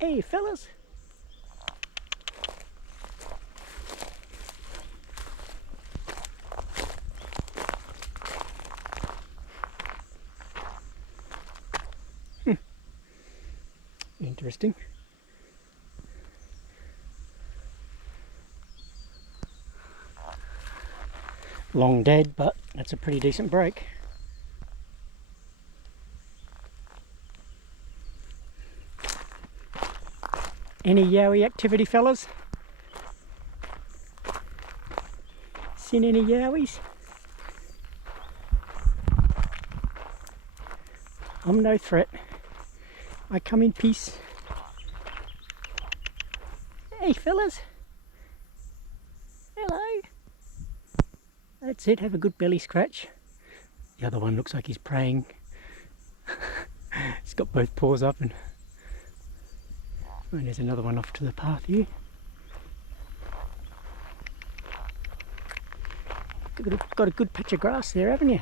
Hey fellas. Interesting. Long dead, but that's a pretty decent break. Any yowie activity, fellas? Seen any yowies? I'm no threat. I come in peace. Hey fellas. Hello. That's it, have a good belly scratch. The other one looks like he's praying. He's got both paws up and there's another one off to the path here. Got a good patch of grass there, haven't you?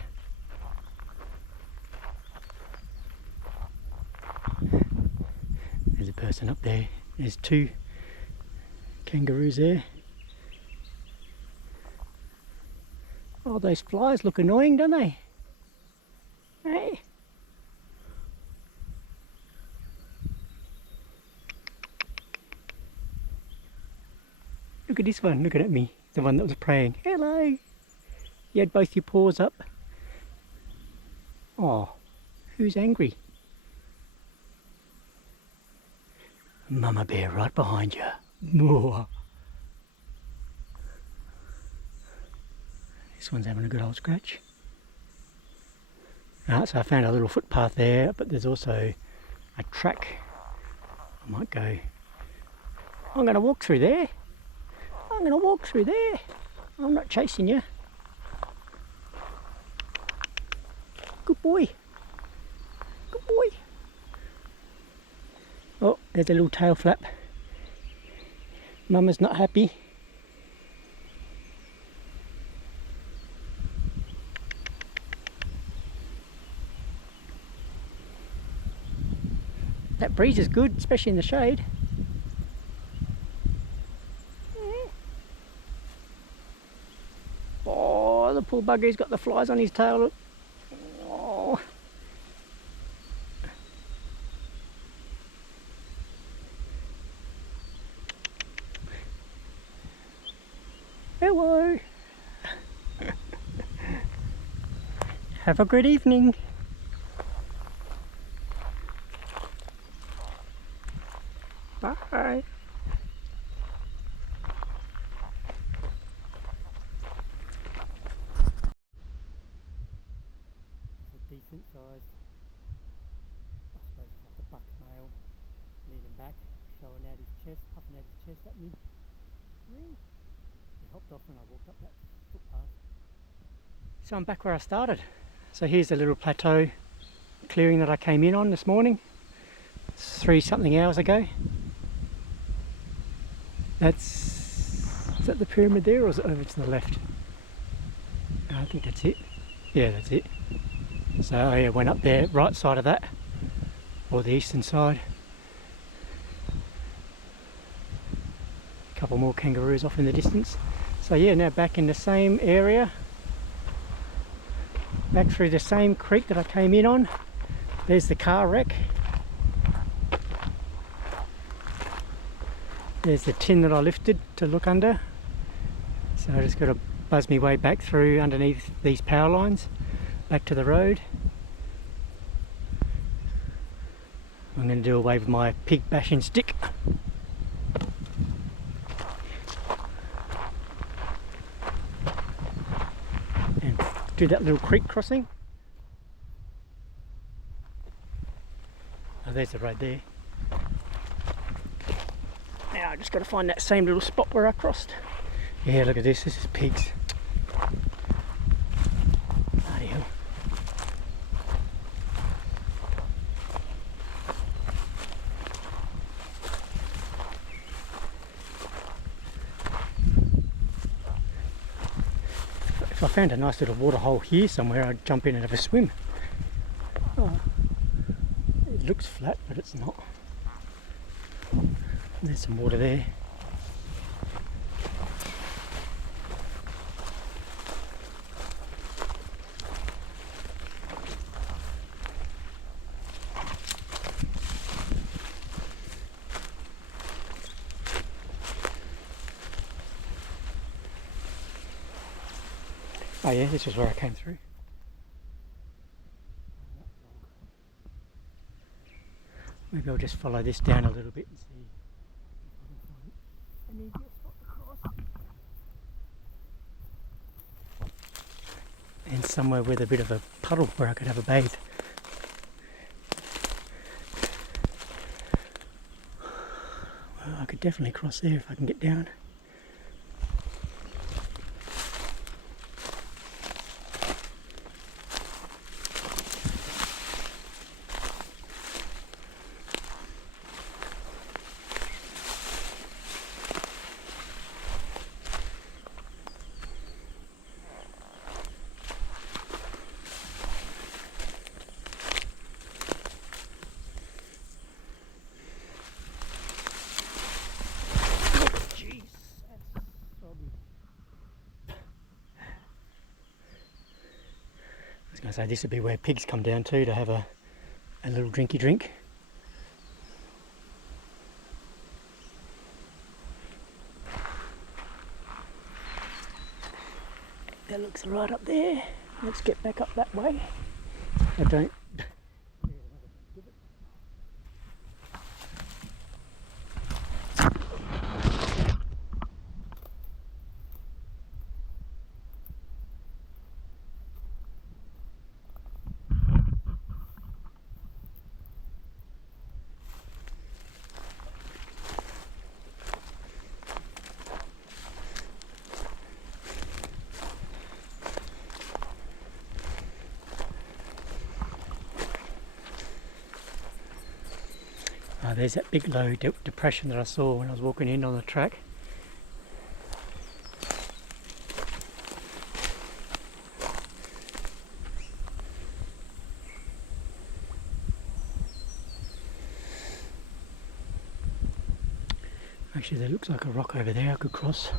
There's a person up there. There's two kangaroos there. Oh, those flies look annoying, don't they? Hey. Look at this one, looking at me. The one that was praying. Hello. You had both your paws up. Oh, who's angry? Mama bear right behind you. More. This one's having a good old scratch. So I found a little footpath there, but there's also a track. I might go. I'm going to walk through there. I'm going to walk through there. I'm not chasing you. Good boy. Good boy. Oh, there's a little tail flap. Mama's not happy. That breeze is good, especially in the shade. Oh, the poor bugger's got the flies on his tail. Look. Oh. Hello. Have a good evening. Bye. It's a decent size, I suppose it's like a buck male, leaning back, showing out his chest, puffing out his chest at me. He hopped off when I walked up that footpath. So I'm back where I started. So here's the little plateau clearing that I came in on this morning. It's 3 something hours ago. Is that the pyramid there, or is it over to the left? No, I think that's it. Yeah, that's it. So I went up there, right side of that, or the eastern side. A couple more kangaroos off in the distance. So yeah, now back in the same area, back through the same creek that I came in on. There's the car wreck. There's the tin that I lifted to look under. So I just got to buzz my way back through underneath these power lines, back to the road. I'm going to do away with my pig bashing stick. And do that little creek crossing. Oh, there's the road there. Now I just got to find that same little spot where I crossed. Yeah, look at this. This is pigs. Bloody hell. If I found a nice little water hole here somewhere, I'd jump in and have a swim. Oh, it looks flat, but it's not. There's some water there. Oh yeah, this is where I came through. Maybe I'll just follow this down a little bit and see if I can find an easier spot to cross. And somewhere with a bit of a puddle where I could have a bathe. Well, I could definitely cross there if I can get down. I was going to say this would be where pigs come down to have a little drinky drink. That looks right up there. Let's get back up that way. I don't. There's that big low depression that I saw when I was walking in on the track. Actually, there looks like a rock over there I could cross.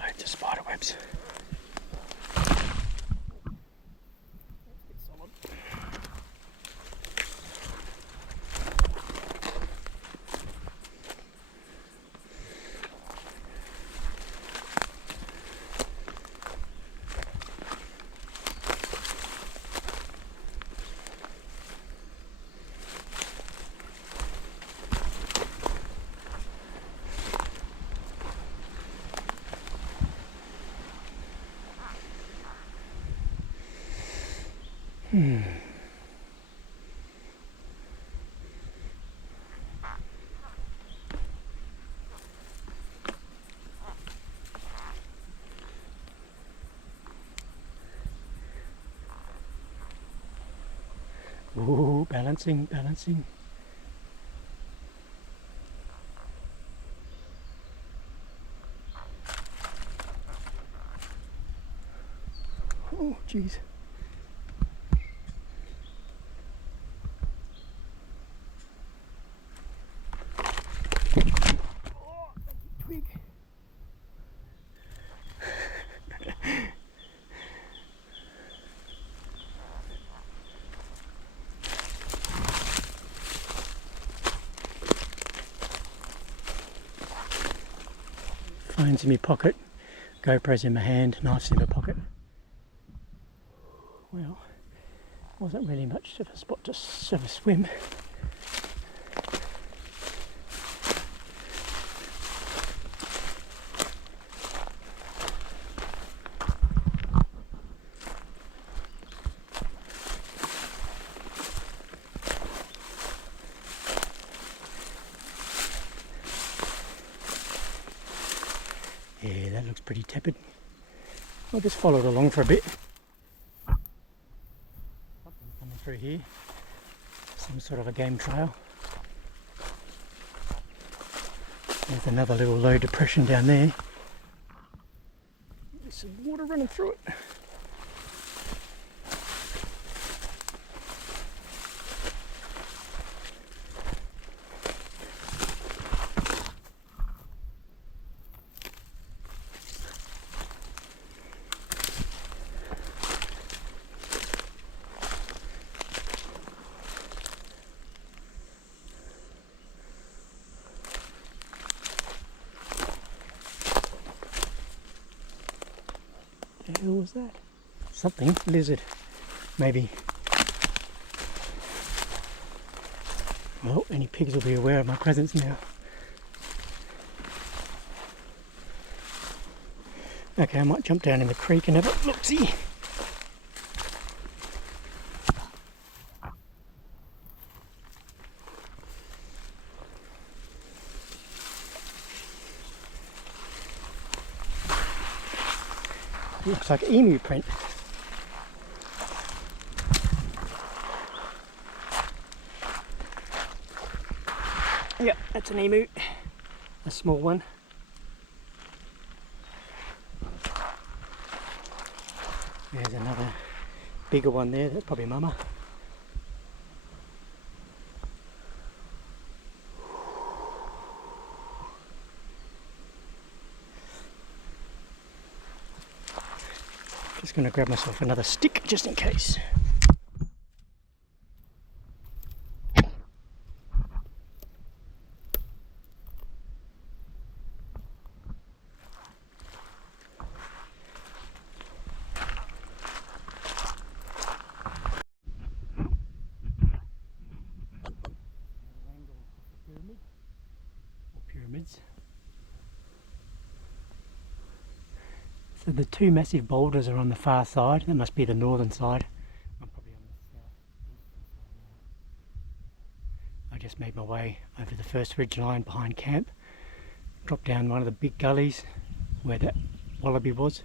Loads of spider webs. Ooh, balancing, balancing. Oh, jeez. Oh, twig. Phone's in my pocket, GoPro's in my hand, knife's in my pocket. Well, wasn't really much of a spot to have a swim. Yeah, that looks pretty tepid. I'll just follow it along for a bit. Something coming through through here, some sort of a game trail. There's another little low depression down there. There's some water running through it. What the hell was that? Something, lizard, maybe. Well, any pigs will be aware of my presence now. Okay, I might jump down in the creek and have a look-see. Looks like emu print. Yep, that's an emu. A small one. There's another bigger one there, that's probably mama. Just going to grab myself another stick just in case. Pyramids. So the two massive boulders are on the far side. That must be the northern side. I'm probably on the southeastern side now. I just made my way over the first ridge line behind camp, dropped down one of the big gullies where that wallaby was,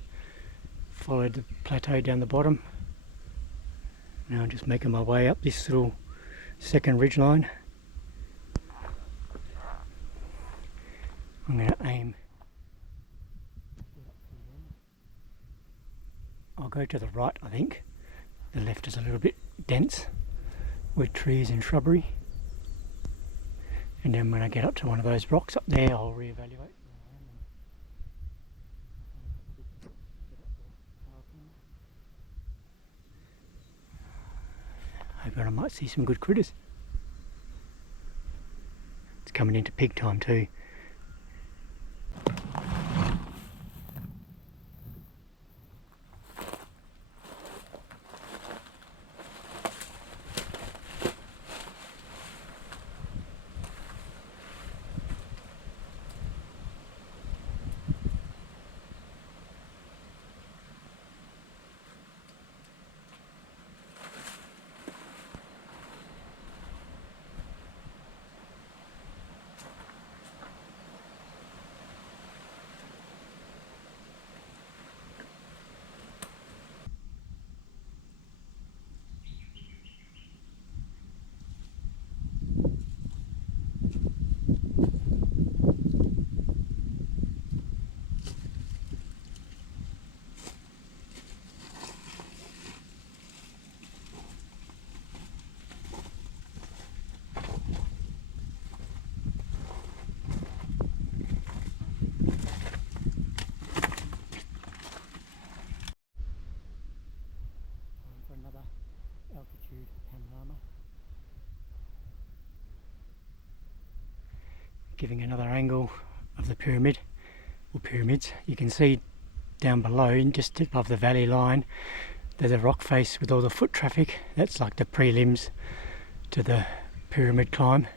followed the plateau down the bottom. Now I'm just making my way up this little second ridge line. I'm going to aim. I'll go to the right, I think. The left is a little bit dense with trees and shrubbery. And then when I get up to one of those rocks up there, I'll reevaluate. Hoping I might see some good critters. It's coming into pig time too. altitude panorama. Giving another angle of the pyramid, or pyramids. You can see down below, just above the valley line, there's a rock face with all the foot traffic. That's like the prelims to the pyramid climb.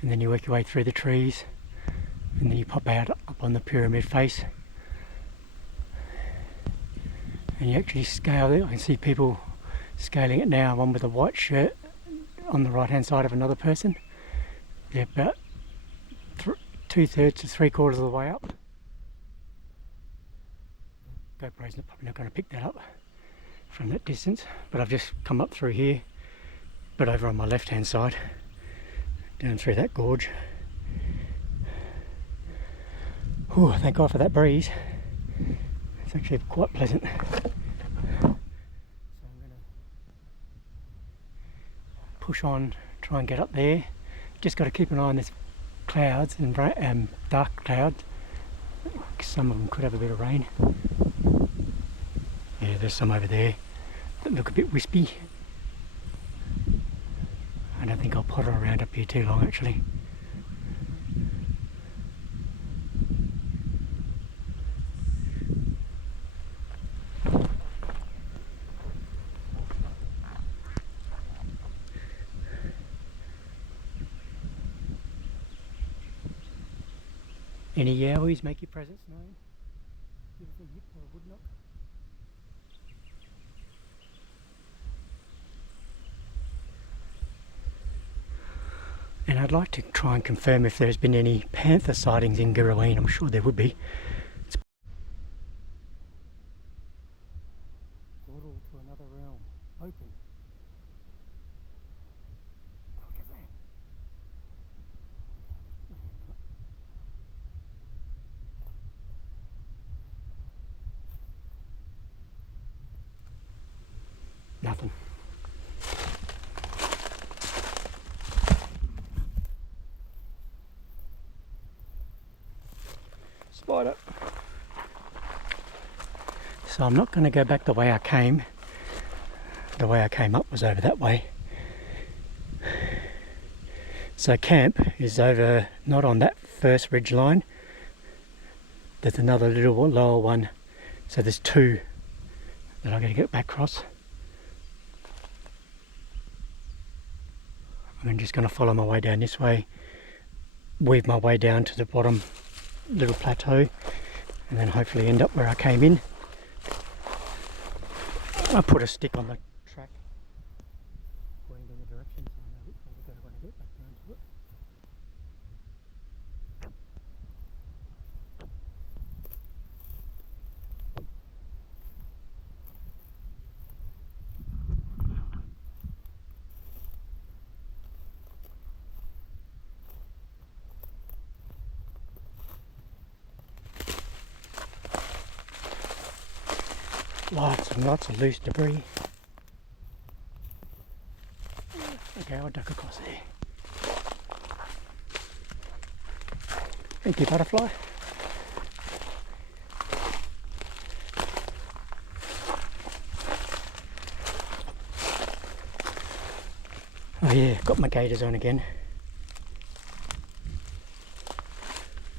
And then you work your way through the trees, and then you pop out up on the pyramid face. And you actually scale it. I can see people scaling it now, one with a white shirt on the right hand side of another person. They're about 2/3 to 3/4 of the way up. GoPro's probably not going to pick that up from that distance, but I've just come up through here but over on my left hand side, down through that gorge. Ooh, thank God for that breeze. It's actually quite pleasant. So I'm going to push on, try and get up there. Just got to keep an eye on this clouds and dark clouds. Some of them could have a bit of rain. Yeah, there's some over there that look a bit wispy. I don't think I'll potter around up here too long actually. Any yowies make your presence known? Give us a yip or a wood knock. And I'd like to try and confirm if there's been any panther sightings in Girraween. I'm sure there would be. Portal to another realm. Open. Look at that. Nothing. Spider. So I'm not going to go back the way I came. The way I came up was over that way. So camp is over, not on that first ridge line. There's another little lower one. So there's two that I'm going to get back across. I'm just going to follow my way down this way, weave my way down to the bottom little plateau, and then hopefully end up where I came in. I put a stick on the track pointing in the direction so I know which way to go when I get back down to it. Lots and lots of loose debris. Okay, I'll duck across there. Thank you, butterfly. Oh yeah, got my gaiters on again.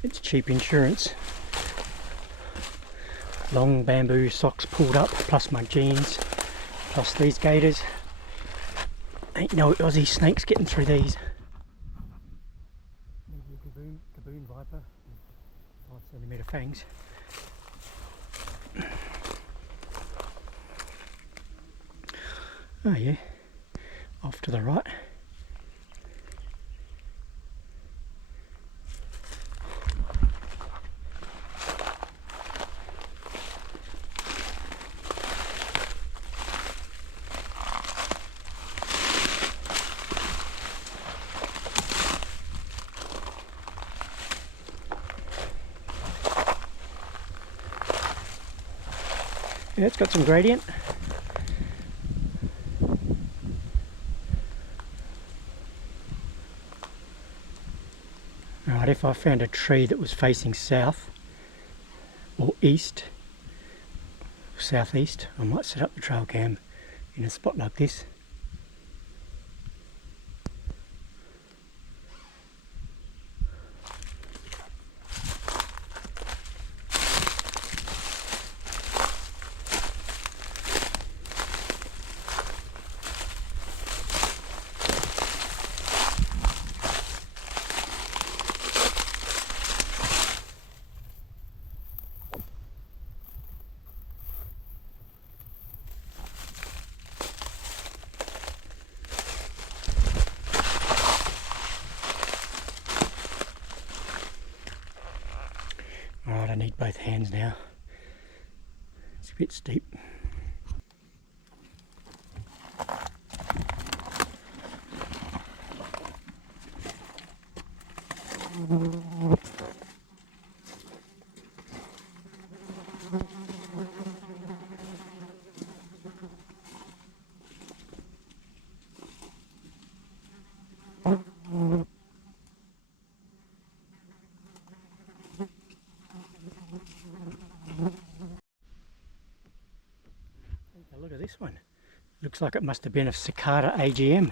It's cheap insurance. Long bamboo socks pulled up, plus my jeans, plus these gaiters. Ain't no Aussie snakes getting through these. Maybe a gaboon viper with 5cm fangs. Oh yeah, off to the right. Yeah, it's got some gradient. Alright, if I found a tree that was facing south or east, southeast, I might set up the trail cam in a spot like this. Alright, I need both hands now. It's a bit steep. Look at this one. Looks like it must have been a cicada AGM.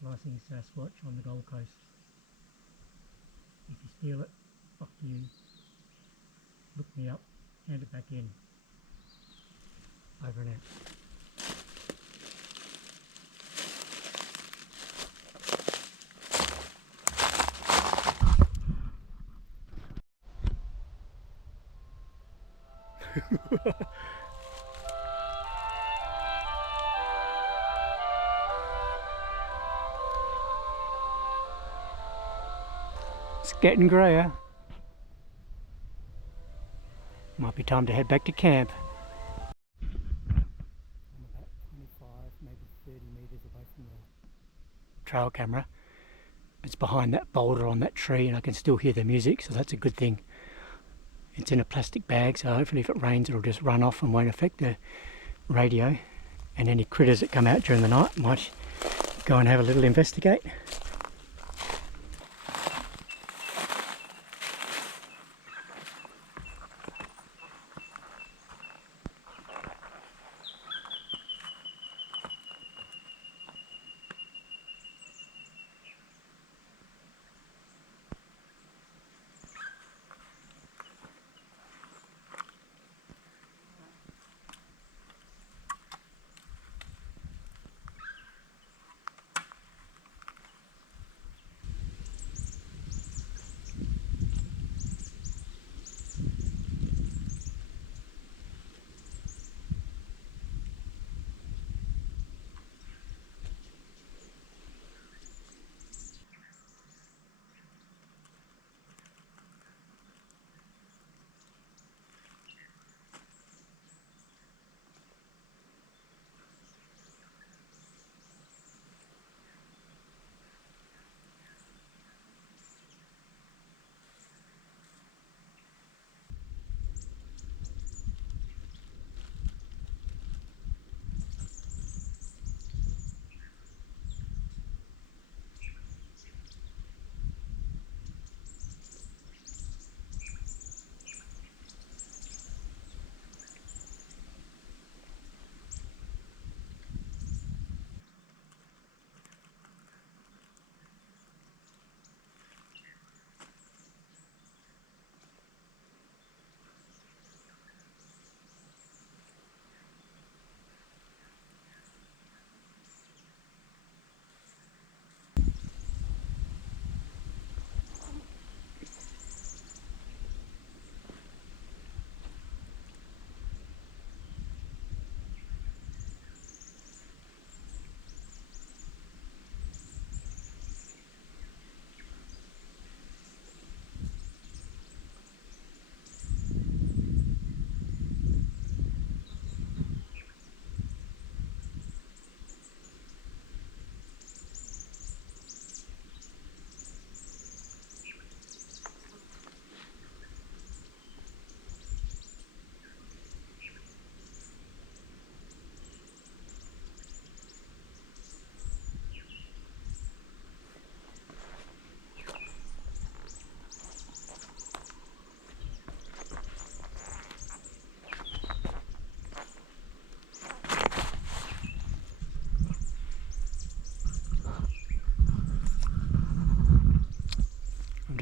Slicing Sasquatch on the Gold Coast. If you steal it, fuck you. Look me up, hand it back in. Over and out. It's getting greyer. Might be time to head back to camp. I'm about 25, maybe 30 metres away from the trail camera. It's behind that boulder on that tree and I can still hear the music, so that's a good thing. It's in a plastic bag, so hopefully if it rains it'll just run off and won't affect the radio. And any critters that come out during the night might go and have a little investigate.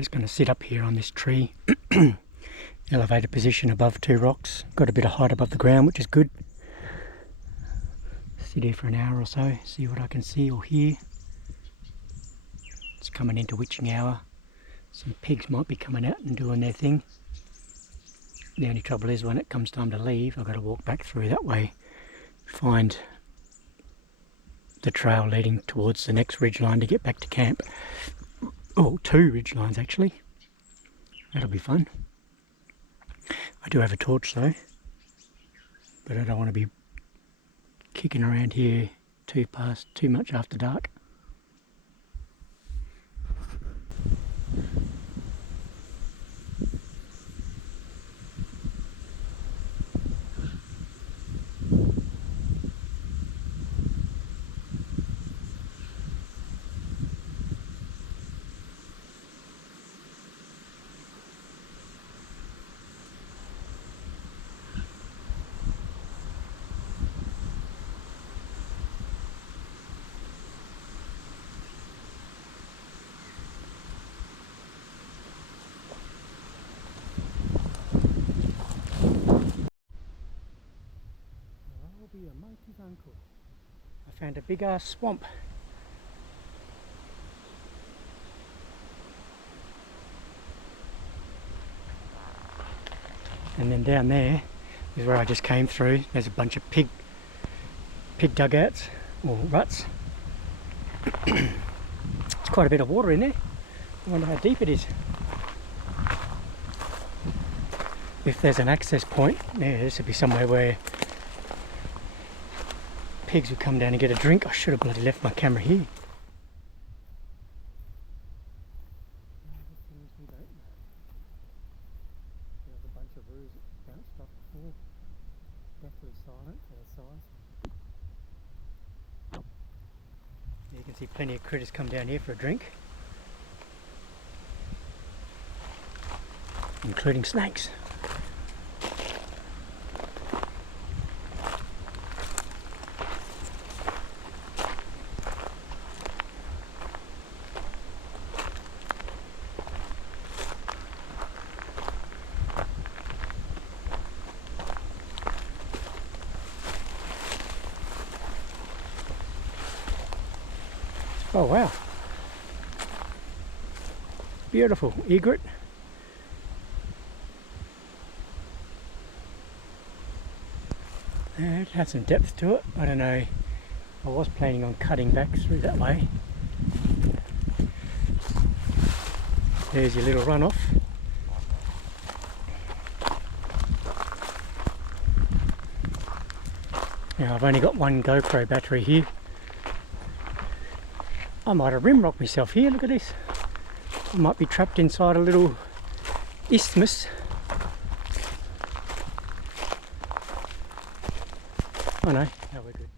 just going to sit up here on this tree, elevated position above two rocks. Got a bit of height above the ground, which is good. Sit here for an hour or so, see what I can see or hear. It's coming into witching hour. Some pigs might be coming out and doing their thing. The only trouble is when it comes time to leave, I've got to walk back through that way, find the trail leading towards the next ridgeline to get back to camp. Oh, two ridgelines actually. That'll be fun. I do have a torch though, but I don't want to be kicking around here too much after dark. Be a monkey's uncle. I found a big ass swamp. And then down there is where I just came through. There's a bunch of pig dugouts or ruts. There's quite a bit of water in there. I wonder how deep it is. If there's an access point, yeah, this would be somewhere where pigs would come down and get a drink. I should have bloody left my camera here. There's a bunch of roos that bounced off before. Deathly silent for their size. You can see plenty of critters come down here for a drink, including snakes. Oh wow, beautiful egret. It had some depth to it. I don't know, I was planning on cutting back through that way. There's your little runoff. Now I've only got one GoPro battery here. I might have rimrocked myself here, look at this. I might be trapped inside a little isthmus. Oh no, we're good.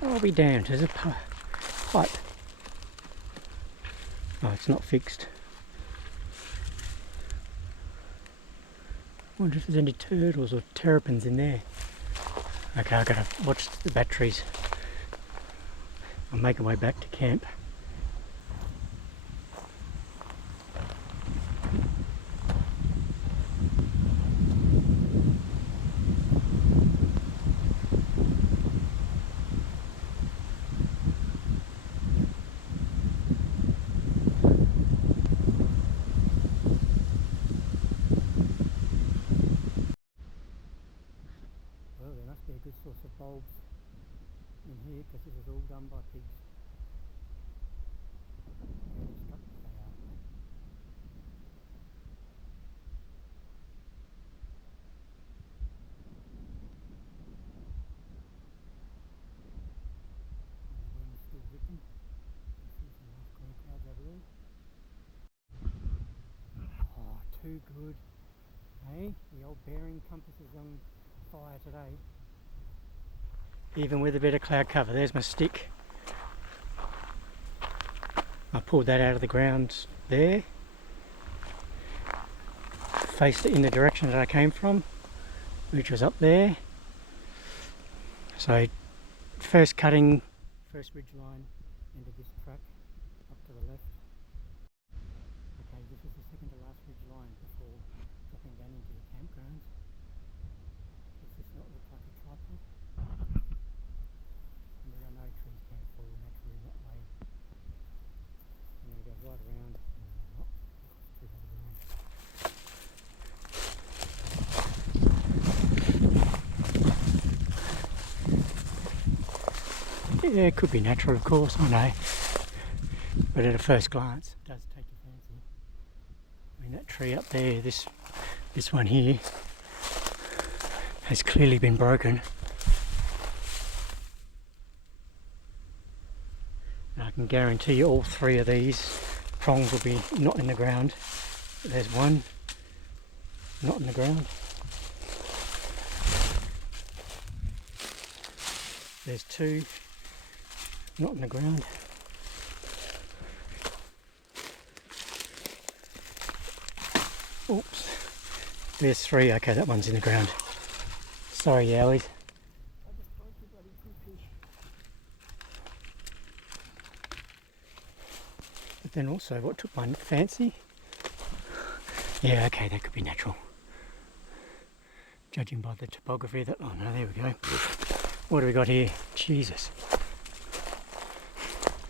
I'll be damned, there's a pipe. Oh, it's not fixed. I wonder if there's any turtles or terrapins in there. Okay, I've got to watch the batteries. I'm making my way back to camp. Be a good source of bulbs in here because this is all done by pigs. Still ripping. See some nice grey clouds over there. Oh, too good. Hey, the old bearing compass is on fire today. Even with a bit of cloud cover. There's my stick. I pulled that out of the ground there. Faced it in the direction that I came from, which was up there. So first cutting first ridge line into this track up to the left. Okay, this is the second to last ridge line before dropping down into the campgrounds. Does this not look like a tripod? And there are no trees can fall naturally that way. I'm going to go right around. No, not. Too heavy around. Yeah, it could be natural, of course, I know. But at a first glance, it does take your fancy. I mean, that tree up there, this one here, has clearly been broken. And I can guarantee you all three of these prongs will be not in the ground. There's one not in the ground. There's two not in the ground. Oops. There's three. Okay, that one's in the ground. Sorry, Yowies. I just broke your bloody two-piece. But then also, what took my fancy? Yeah, okay, that could be natural. Judging by the topography that... Oh no, there we go. What do we got here? Jesus.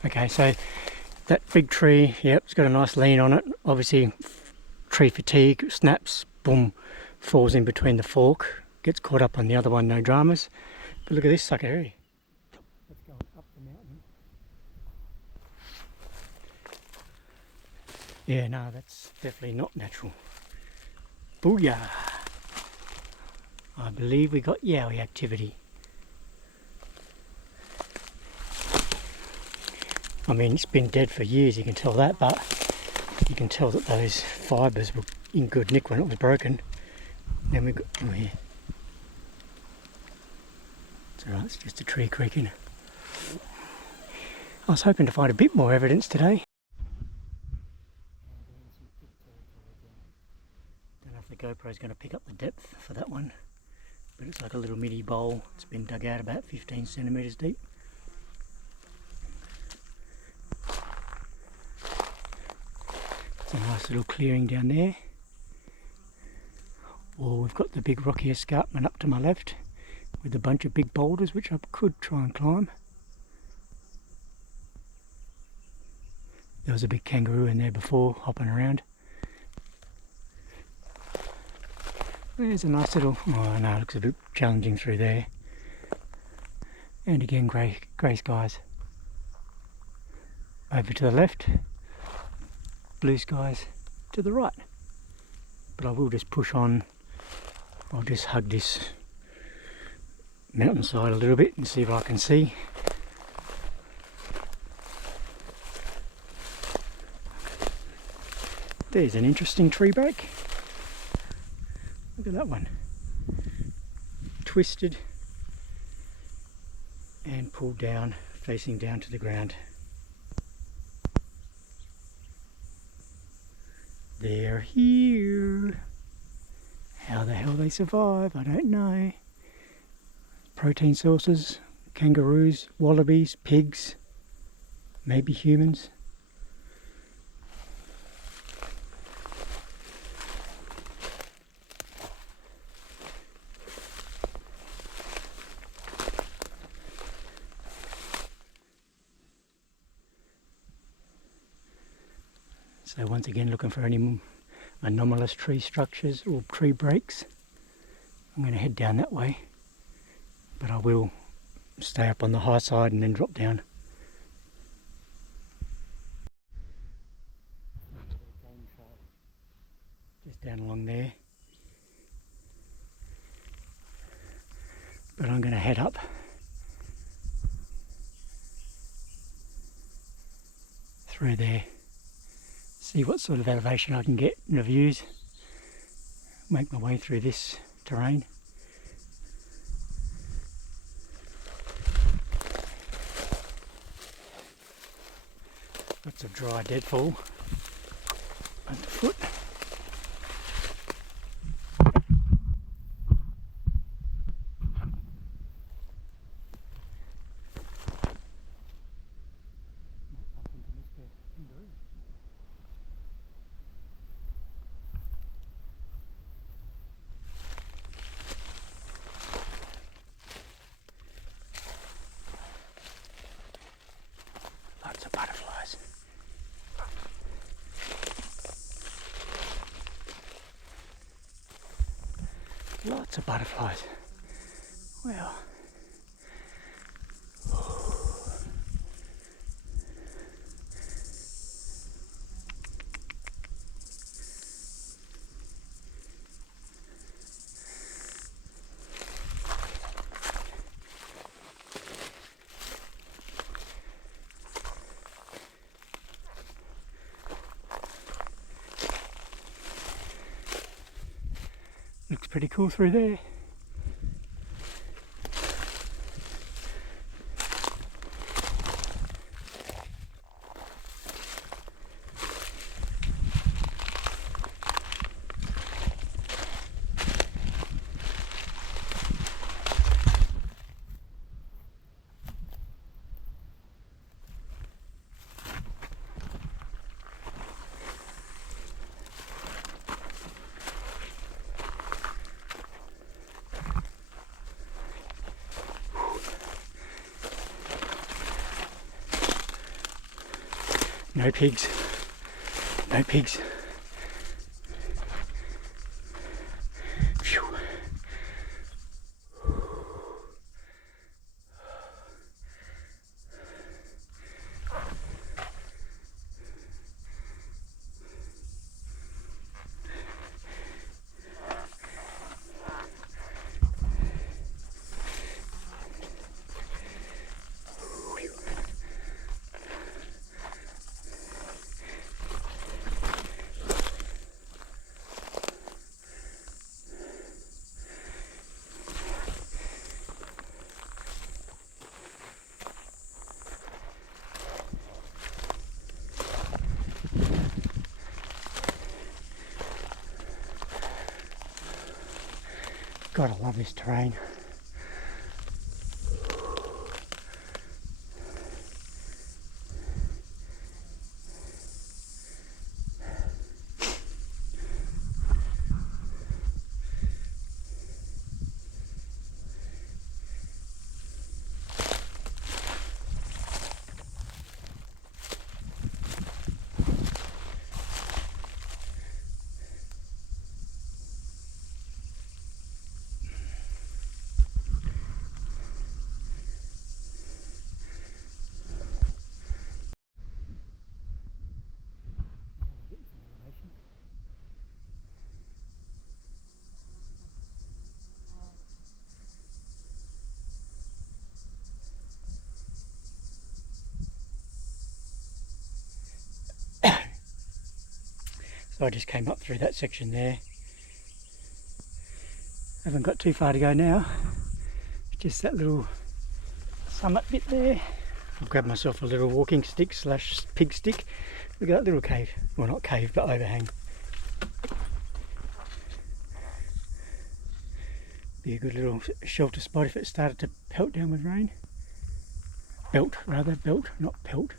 Okay, so that big tree, yep, it's got a nice lean on it. Obviously, tree fatigue, snaps, boom, falls in between the fork, gets caught up on the other one, no dramas. But look at this sucker here. That's going up the mountain. Yeah, no, that's definitely not natural. Booyah! I believe we got Yowie activity. I mean, it's been dead for years, you can tell that, but you can tell that those fibres were in good nick when it was broken. Then we got, oh yeah. It's alright, it's just a tree creaking. I was hoping to find a bit more evidence today. Don't know if the GoPro's going to pick up the depth for that one, but it's like a little mini bowl. It's been dug out about 15 centimetres deep. It's a nice little clearing down there. Or we've got the big rocky escarpment up to my left with a bunch of big boulders which I could try and climb. There was a big kangaroo in there before, hopping around. There's a nice little, oh no, it looks a bit challenging through there. And again, grey skies. Over to the left, blue skies to the right. But I will just push on. I'll just hug this mountainside a little bit and see if I can see. There's an interesting tree break. Look at that one. Twisted and pulled down, facing down to the ground. They're here. How the hell they survive, I don't know. Protein sources, kangaroos, wallabies, pigs, maybe humans. So once again, looking for any anomalous tree structures or tree breaks. I'm going to head down that way, but I will stay up on the high side and then drop down. Just down along there. But I'm going to head up through there. See what sort of elevation I can get in the views. Make my way through this terrain. Lots of dry deadfall underfoot. Lots of butterflies. Wow. Looks pretty cool through there. No pigs. No pigs. Phew. God, I love this terrain. So I just came up through that section there. Haven't got too far to go now. Just that little summit bit there. I'll grab myself a little walking stick slash pig stick. Look at that little cave. Well, not cave, but overhang. Be a good little shelter spot if it started to pelt down with rain. Belt, rather. Belt, not pelt.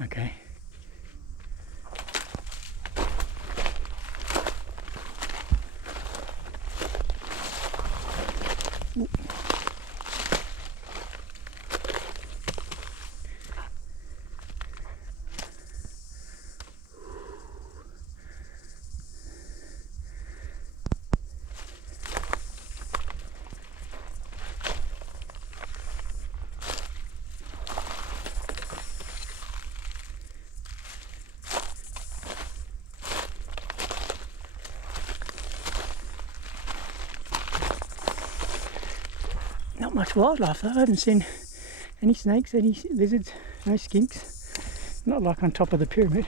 Okay. Ooh. Not much wildlife though. I haven't seen any snakes, any lizards, no skinks. Not like on top of the pyramid.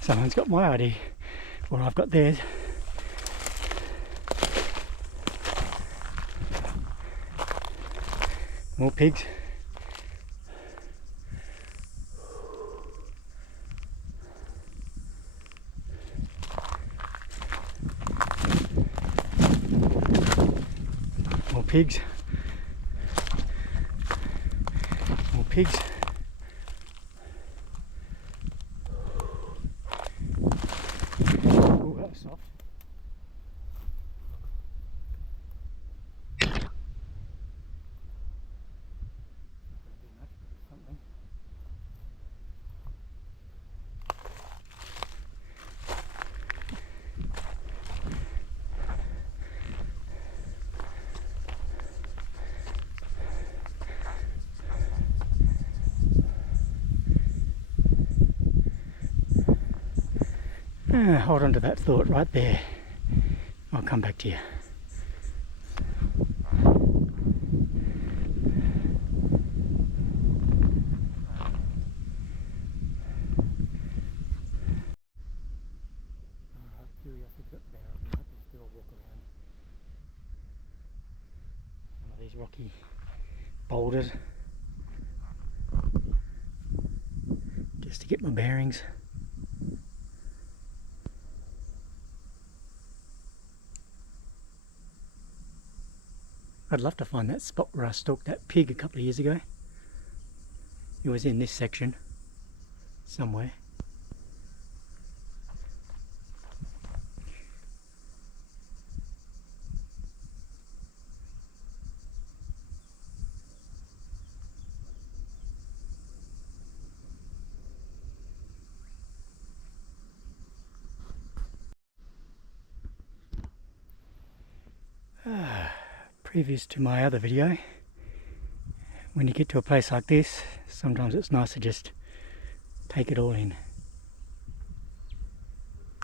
Someone's got my ID, or I've got theirs. More pigs. More pigs. More pigs. Oh, that was soft. Hold on to that thought right there. I'll come back to you. Some of these rocky boulders just to get my bearings. I'd love to find that spot where I stalked that pig a couple of years ago. It was in this section somewhere. Previous to my other video, when you get to a place like this, sometimes it's nice to just take it all in.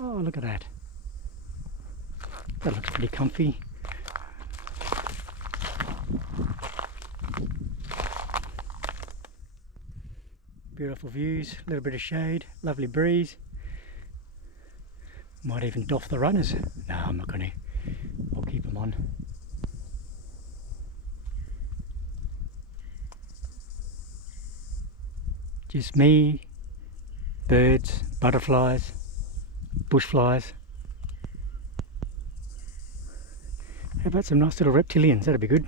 Oh, look at that. That looks pretty comfy. Beautiful views, a little bit of shade, lovely breeze. Might even doff the runners. No, I'm not going to. I'll keep them on. Just me, birds, butterflies, bush flies. How about some nice little reptilians? That'd be good.